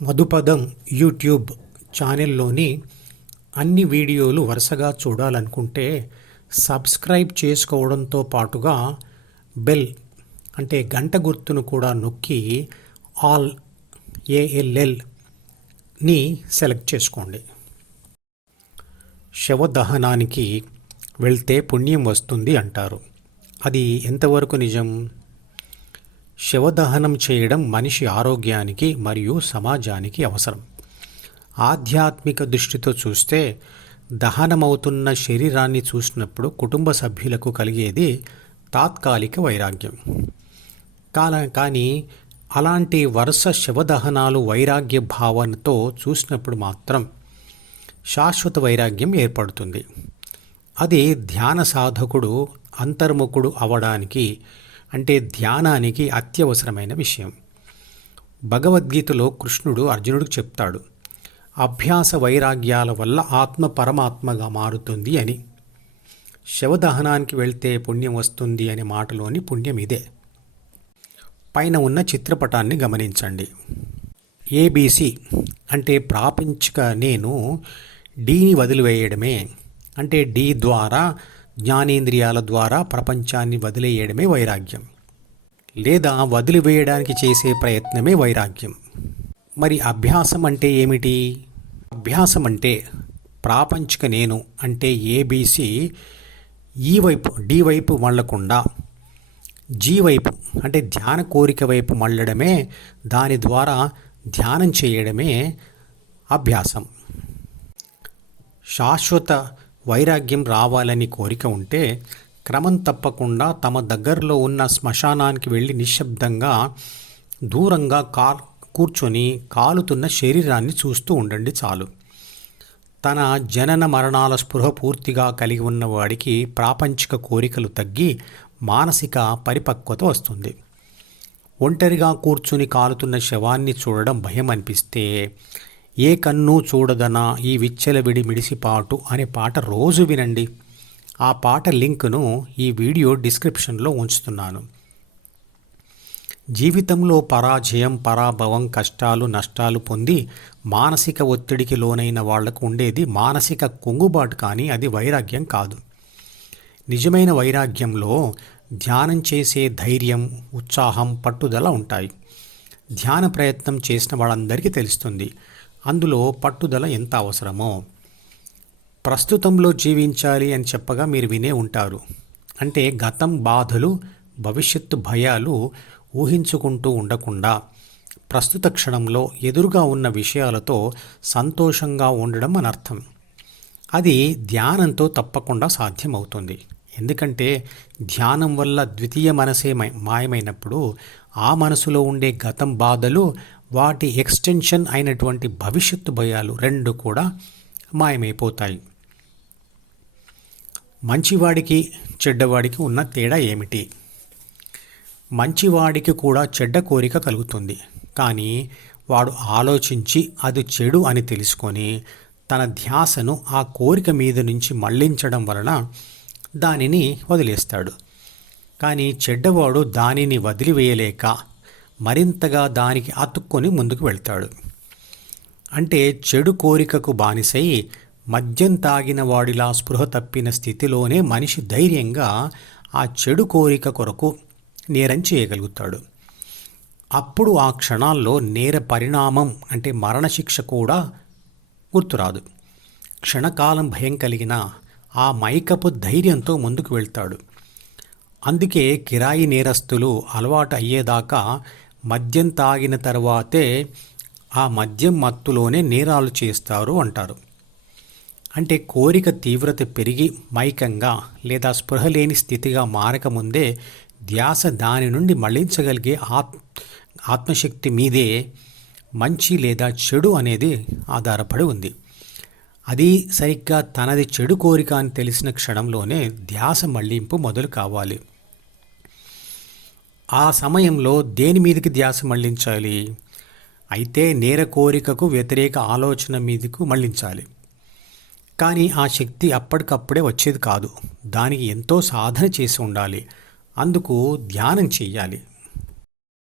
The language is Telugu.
మధుపదం యూట్యూబ్ ఛానల్లోని అన్ని వీడియోలు వరుసగా చూడాలనుకుంటే సబ్స్క్రైబ్ చేసుకోవడంతో పాటుగా బెల్ అంటే గంట గుర్తును కూడా నొక్కి ఆల్ ALLని సెలెక్ట్ చేసుకోండి. శవదహనానికి వెళ్తే పుణ్యం వస్తుంది అంటారు. అది ఎంతవరకు నిజం? శవదహనం చేయడం మనిషి ఆరోగ్యానికి మరియు సమాజానికి అవసరం. ఆధ్యాత్మిక దృష్టితో చూస్తే దహనమవుతున్న శరీరాన్ని చూసినప్పుడు కుటుంబ సభ్యులకు కలిగేది తాత్కాలిక వైరాగ్యం. కానీ అలాంటి వరుస శవదహనాలు వైరాగ్య భావనతో చూసినప్పుడు మాత్రం శాశ్వత వైరాగ్యం ఏర్పడుతుంది. అది ధ్యాన సాధకుడు అంతర్ముఖుడు అవడానికి అంటే ధ్యానానికి అత్యవసరమైన విషయం. భగవద్గీతలో కృష్ణుడు అర్జునుడికి చెప్తాడు, అభ్యాస వైరాగ్యాల వల్ల ఆత్మ పరమాత్మగా మారుతుంది అని. శవదహనానికి వెళ్తే పుణ్యం వస్తుంది అనే మాటలోని పుణ్యం ఇదే. పైన ఉన్న చిత్రపటాన్ని గమనించండి. ABC అంటే ప్రాపంచిక నేను Dని వదిలివేయడమే, అంటే D ద్వారా జ్ఞానేంద్రియాల ద్వారా ప్రపంచాన్ని వదిలేయడమే వైరాగ్యం, లేదా వదిలివేయడానికి చేసే ప్రయత్నమే వైరాగ్యం. మరి అభ్యాసం అంటే ఏమిటి? అభ్యాసం అంటే ప్రాపంచిక నేను అంటే ABC ఈ వైపు D వైపు మళ్ళకుండా G వైపు అంటే ధ్యాన కోరిక వైపు మళ్ళడమే, దాని ద్వారా ధ్యానం చేయడమే అభ్యాసం. శాశ్వత వైరాగ్యం రావాలని కోరిక ఉంటే క్రమం తప్పకుండా తమ దగ్గరలో ఉన్న శ్మశానానికి వెళ్ళి నిశ్శబ్దంగా దూరంగా కూర్చొని కాలుతున్న శరీరాన్ని చూస్తూ ఉండండి చాలు. తన జనన మరణాల స్పృహ పూర్తిగా కలిగి ఉన్నవాడికి ప్రాపంచిక కోరికలు తగ్గి మానసిక పరిపక్వత వస్తుంది. ఒంటరిగా కూర్చుని కాలుతున్న శవాన్ని చూడడం భయం అనిపిస్తే ఏ కన్ను చూడదనా ఈ విచ్చలవిడి మిడిసిపాటు అనే పాట రోజు వినండి. ఆ పాట లింకును ఈ వీడియో డిస్క్రిప్షన్లో ఉంచుతున్నాను. జీవితంలో పరాజయం, పరాభవం, కష్టాలు, నష్టాలు పొంది మానసిక ఒత్తిడికి లోనైన వాళ్లకు ఉండేది మానసిక కుంగుబాటు, కానీ అది వైరాగ్యం కాదు. నిజమైన వైరాగ్యంలో ధ్యానం చేసే ధైర్యం, ఉత్సాహం, పట్టుదల ఉంటాయి. ధ్యాన ప్రయత్నం చేసిన వాళ్ళందరికీ తెలుస్తుంది అందులో పట్టుదల ఎంత అవసరమో. ప్రస్తుతంలో జీవించాలి అని చెప్పగా మీరు వినే ఉంటారు. అంటే గతం బాధలు, భవిష్యత్తు భయాలు ఊహించుకుంటూ ఉండకుండా ప్రస్తుత క్షణంలో ఎదురుగా ఉన్న విషయాలతో సంతోషంగా ఉండడం అని అర్థం. అది ధ్యానంతో తప్పకుండా సాధ్యమవుతుంది. ఎందుకంటే ధ్యానం వల్ల ద్వితీయ మనసే మాయమైనప్పుడు ఆ మనసులో ఉండే గతం బాధలు, వాటి ఎక్స్టెన్షన్ అయినటువంటి భవిష్యత్తు భయాలు రెండు కూడా మాయమైపోతాయి. మంచివాడికి చెడ్డవాడికి ఉన్న తేడా ఏమిటి? మంచివాడికి కూడా చెడ్డ కోరిక కలుగుతుంది, కానీ వాడు ఆలోచించి అది చెడు అని తెలుసుకొని తన ధ్యాసను ఆ కోరిక మీద నుంచి మళ్లించడం వలన దానిని వదిలేస్తాడు. కానీ చెడ్డవాడు దానిని వదిలివేయలేక మరింతగా దానికి అతుక్కొని ముందుకు వెళ్తాడు. అంటే చెడు కోరికకు బానిసై మద్యం తాగిన వాడిలా స్పృహ తప్పిన స్థితిలోనే మనిషి ధైర్యంగా ఆ చెడు కోరిక కొరకు నేరం చేయగలుగుతాడు. అప్పుడు ఆ క్షణాల్లో నేర పరిణామం అంటే మరణశిక్ష కూడా గుర్తురాదు. క్షణకాలం భయం కలిగిన ఆ మైకపు ధైర్యంతో ముందుకు వెళ్తాడు. అందుకే కిరాయి నేరస్తులు అలవాటు అయ్యేదాకా మద్యం తాగిన తర్వాతే ఆ మద్యం మత్తులోనే నేరాలు చేస్తారు అంటారు. అంటే కోరిక తీవ్రత పెరిగి మైకంగా లేదా స్పృహ లేని స్థితిగా మారకముందే ధ్యాస దాని నుండి మళ్లించగలిగే ఆత్మశక్తి మీదే మంచి లేదా చెడు అనేది ఆధారపడి ఉంది. అది సరిగ్గా తనది చెడు కోరిక అని తెలిసిన క్షణంలోనే ధ్యాస మళ్లింపు మొదలు కావాలి. ఆ సమయంలో దేని మీదకి ధ్యాస మళ్లించాలి? అయితే నేర కోరికకు వ్యతిరేక ఆలోచన మీదకు మళ్లించాలి. కానీ ఆ శక్తి అప్పటికప్పుడే వచ్చేది కాదు. దానికి ఎంతో సాధన చేసి ఉండాలి. అందుకు ధ్యానం చెయ్యాలి.